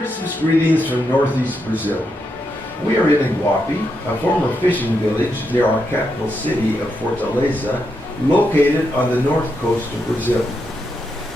Christmas greetings from Northeast Brazil. We are in Iguape, a former fishing village near our capital city of Fortaleza, located on the north coast of Brazil.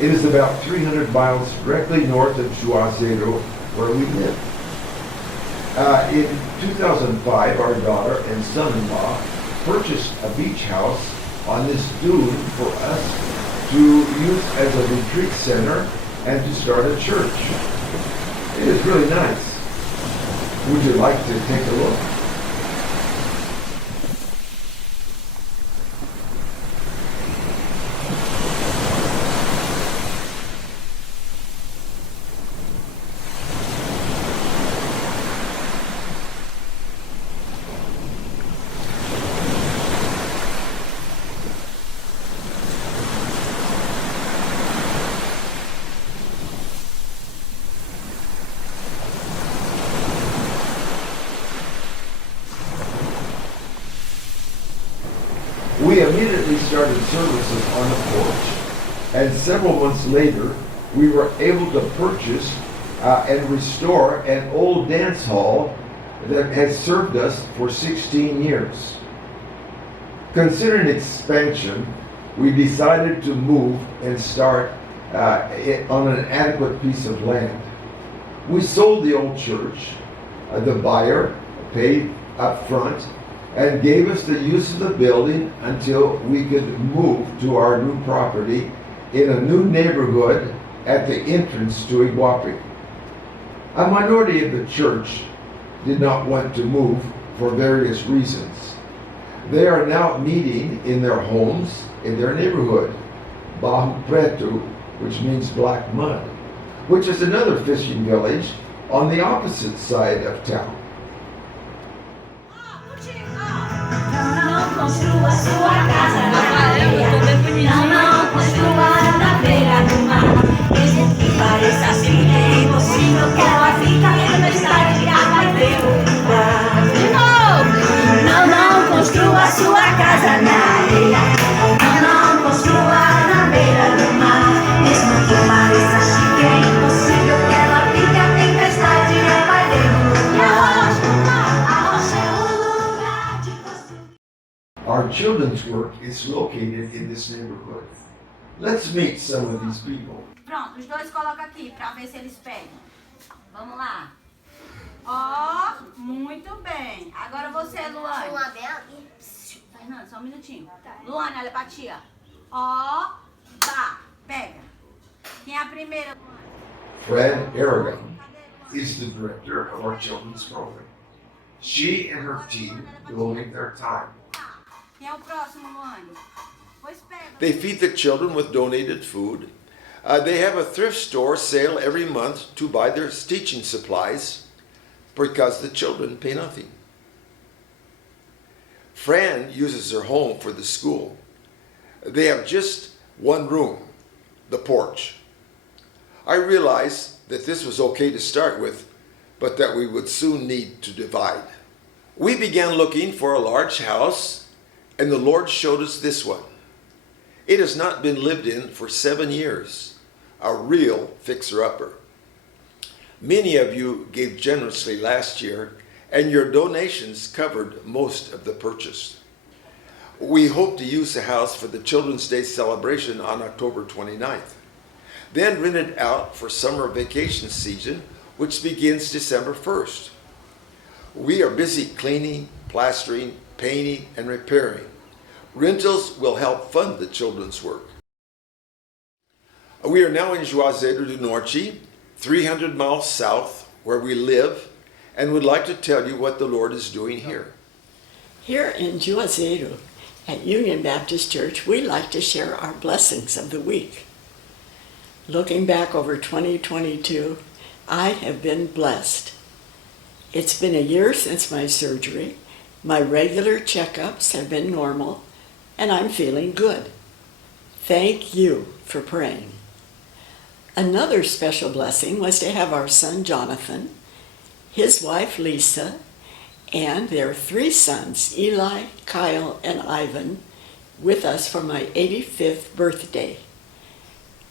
It is about 300 miles directly north of Juazeiro, where we live. In 2005, our daughter and son-in-law purchased a beach house on this dune for us to use as a retreat center and to start a church. It is really nice. Would you like to take a look? We immediately started services on the porch, and several months later, we were able to purchase and restore an old dance hall that has served us for 16 years. Considering expansion, we decided to move and start on an adequate piece of land. We sold the old church. The buyer paid up front and gave us the use of the building until we could move to our new property in a new neighborhood at the entrance to Iguape. A minority of the church did not want to move for various reasons. They are now meeting in their homes in their neighborhood, Barro Preto, which means black mud, which is another fishing village on the opposite side of town. Construa sua casa na areia. Não construa na beira do mar. Mesmo que pareça assim é impossível que ela fica a tempestade vai derrubar. De novo! Não construa sua casa na areia. Não construa na beira do mar. Mesmo que pareça assim é impossível que ela fique a tempestade vai derrubar. Our children's work is located in this neighborhood. Let's meet some of these people. Pronto, os dois colocam aqui pra ver se eles pegam. Vamos lá. Ó, muito bem. Agora você, Luane. Fernanda, só um minutinho. Luane, olha pra tia. Ó, tá, pega. Quem é a primeira, Luane? Fred Aragon is the director of our children's program. She and her team donate their time. Quem é o próximo, Luane? Pois pega. They feed the children with donated food. They have a thrift store sale every month to buy their teaching supplies because the children pay nothing. Fran uses her home for the school. They have just one room, the porch. I realized that this was okay to start with, but that we would soon need to divide. We began looking for a large house, and the Lord showed us this one. It has not been lived in for 7 years, a real fixer-upper. Many of you gave generously last year, and your donations covered most of the purchase. We hope to use the house for the Children's Day celebration on October 29th, then rent it out for summer vacation season, which begins December 1st. We are busy cleaning, plastering, painting, and repairing. Rentals will help fund the children's work. We are now in Juazeiro do Norte, 300 miles south, where we live, and would like to tell you what the Lord is doing here. Here in Juazeiro, at Union Baptist Church, we like to share our blessings of the week. Looking back over 2022, I have been blessed. It's been a year since my surgery. My regular checkups have been normal, and I'm feeling good. Thank you for praying. Another special blessing was to have our son Jonathan, his wife Lisa, and their 3 sons, Eli, Kyle, and Ivan, with us for my 85th birthday.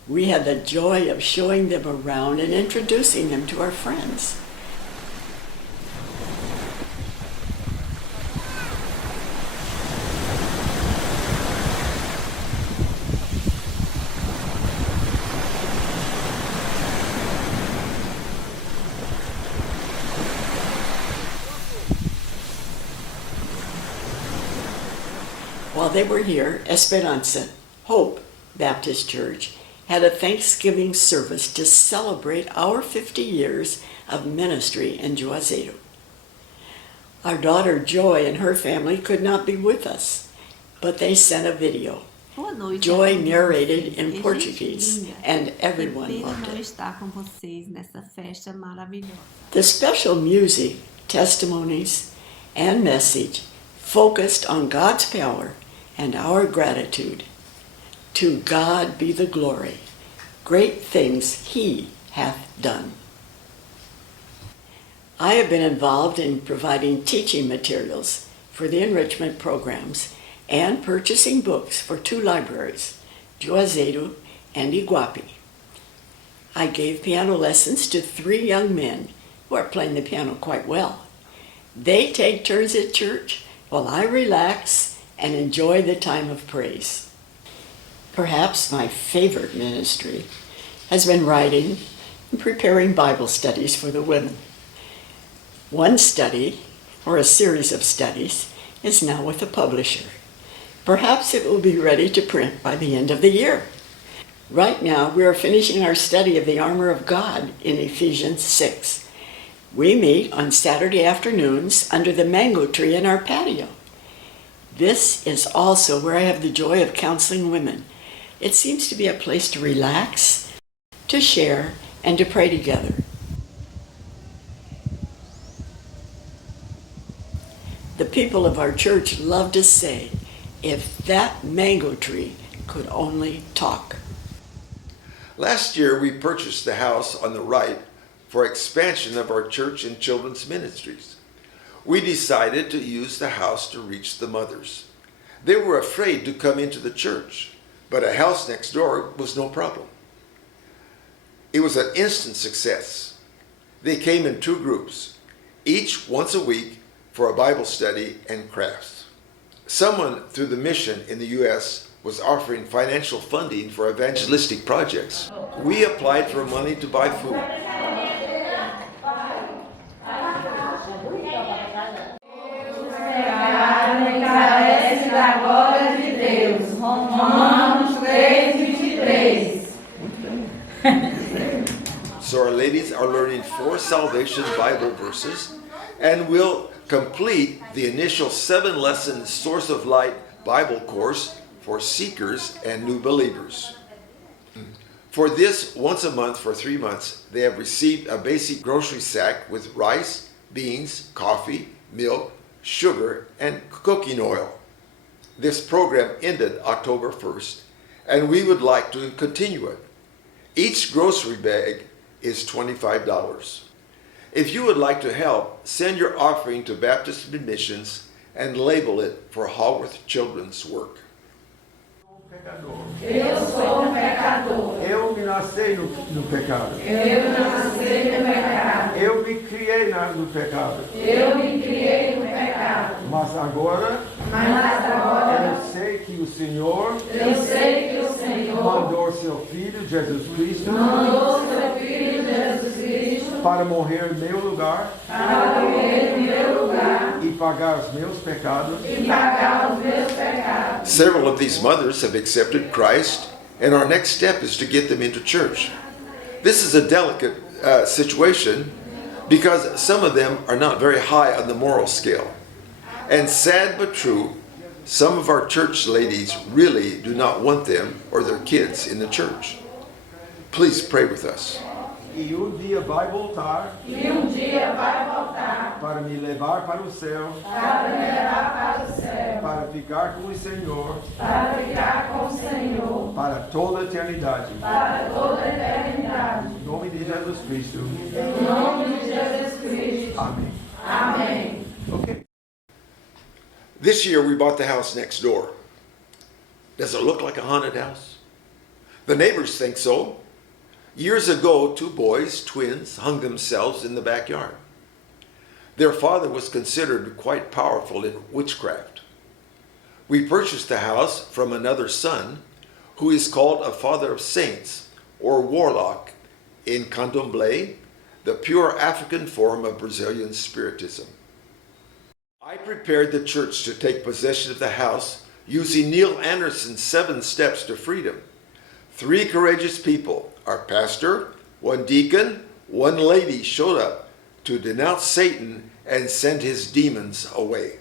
We had the joy of showing them around and introducing them to our friends. While they were here, Esperanza, Hope Baptist Church, had a Thanksgiving service to celebrate our 50 years of ministry in Juazeiro. Our daughter Joy and her family could not be with us, but they sent a video. Boa noite. Joy a narrated vocês. in Gente Portuguese, linda. and Que everyone pena loved não it. estar com vocês nessa festa maravilhosa. The special music, testimonies, and message focused on God's power and our gratitude. To God be the glory. Great things He hath done. I have been involved in providing teaching materials for the enrichment programs and purchasing books for 2 libraries, Juazeiro and Iguape. I gave piano lessons to 3 young men who are playing the piano quite well. They take turns at church while I relax and enjoy the time of praise. Perhaps my favorite ministry has been writing and preparing Bible studies for the women. One study, or a series of studies, is now with a publisher. Perhaps it will be ready to print by the end of the year. Right now, we are finishing our study of the armor of God in Ephesians 6. We meet on Saturday afternoons under the mango tree in our patio. This is also where I have the joy of counseling women. It seems to be a place to relax, to share, and to pray together. The people of our church love to say, if that mango tree could only talk. Last year, we purchased the house on the right for expansion of our church and children's ministries. We decided to use the house to reach the mothers. They were afraid to come into the church, but a house next door was no problem. It was an instant success. They came in 2 groups, each once a week for a Bible study and crafts. Someone through the mission in the U.S. was offering financial funding for evangelistic projects. We applied for money to buy food. So our ladies are learning 4 salvation Bible verses and will complete the initial 7-lesson Source of Light Bible course for seekers and new believers. For this, once a month for 3 months, they have received a basic grocery sack with rice, beans, coffee, milk, sugar, and cooking oil. This program ended October 1st, and we would like to continue it. Each grocery bag is $25. If you would like to help, send your offering to Baptist Missions and label it for Haworth Children's Work. Eu sou um pecador. Eu me nasci no pecado. Eu nasci no pecado. Eu me criei no pecado. Eu me criei no pecado. Mas agora eu sei que o Senhor mandou seu Filho Jesus Cristo para morrer em meu lugar e pagar os meus pecados. Several of these mothers have accepted Christ, and our next step is to get them into church. This is a delicate situation because some of them are not very high on the moral scale. And sad but true, some of our church ladies really do not want them or their kids in the church. Please pray with us. E dia vai voltar. Para me levar para o céu. Para ficar com o Senhor. Para toda a eternidade. Em nome de Jesus Cristo. Amém. Okay. This year we bought the house next door. Does it look like a haunted house? The neighbors think so. Years ago, 2 boys, twins, hung themselves in the backyard. Their father was considered quite powerful in witchcraft. We purchased the house from another son, who is called a father of saints, or warlock, in candomblé, the pure African form of Brazilian spiritism. I prepared the church to take possession of the house using Neil Anderson's 7 steps to freedom. 3 courageous people, our pastor, 1 deacon, 1 lady, showed up to denounce Satan and send his demons away.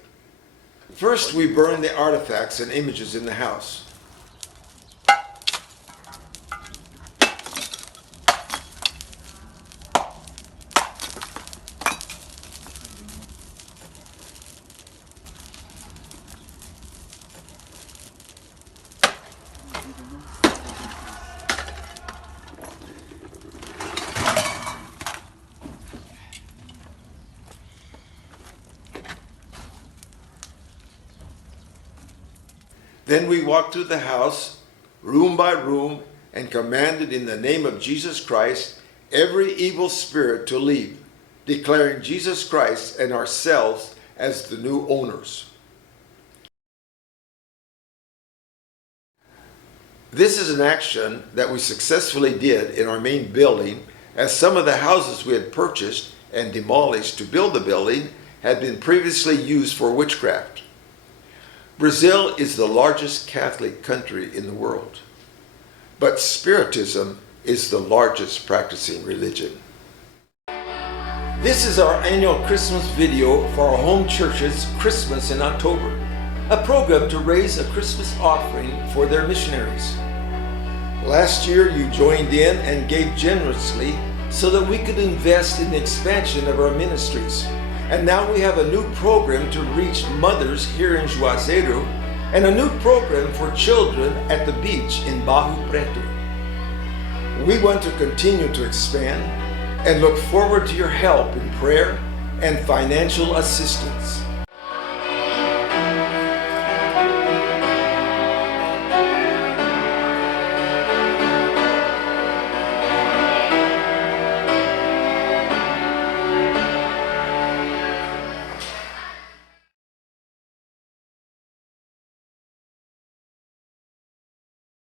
First, we burned the artifacts and images in the house. Then we walked through the house, room by room, and commanded in the name of Jesus Christ every evil spirit to leave, declaring Jesus Christ and ourselves as the new owners. This is an action that we successfully did in our main building, as some of the houses we had purchased and demolished to build the building had been previously used for witchcraft. Brazil is the largest Catholic country in the world, but Spiritism is the largest practicing religion. This is our annual Christmas video for our home church's Christmas in October, a program to raise a Christmas offering for their missionaries. Last year you joined in and gave generously so that we could invest in the expansion of our ministries. And now we have a new program to reach mothers here in Juazeiro and a new program for children at the beach in Barro Preto. We want to continue to expand and look forward to your help in prayer and financial assistance.